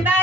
Bye.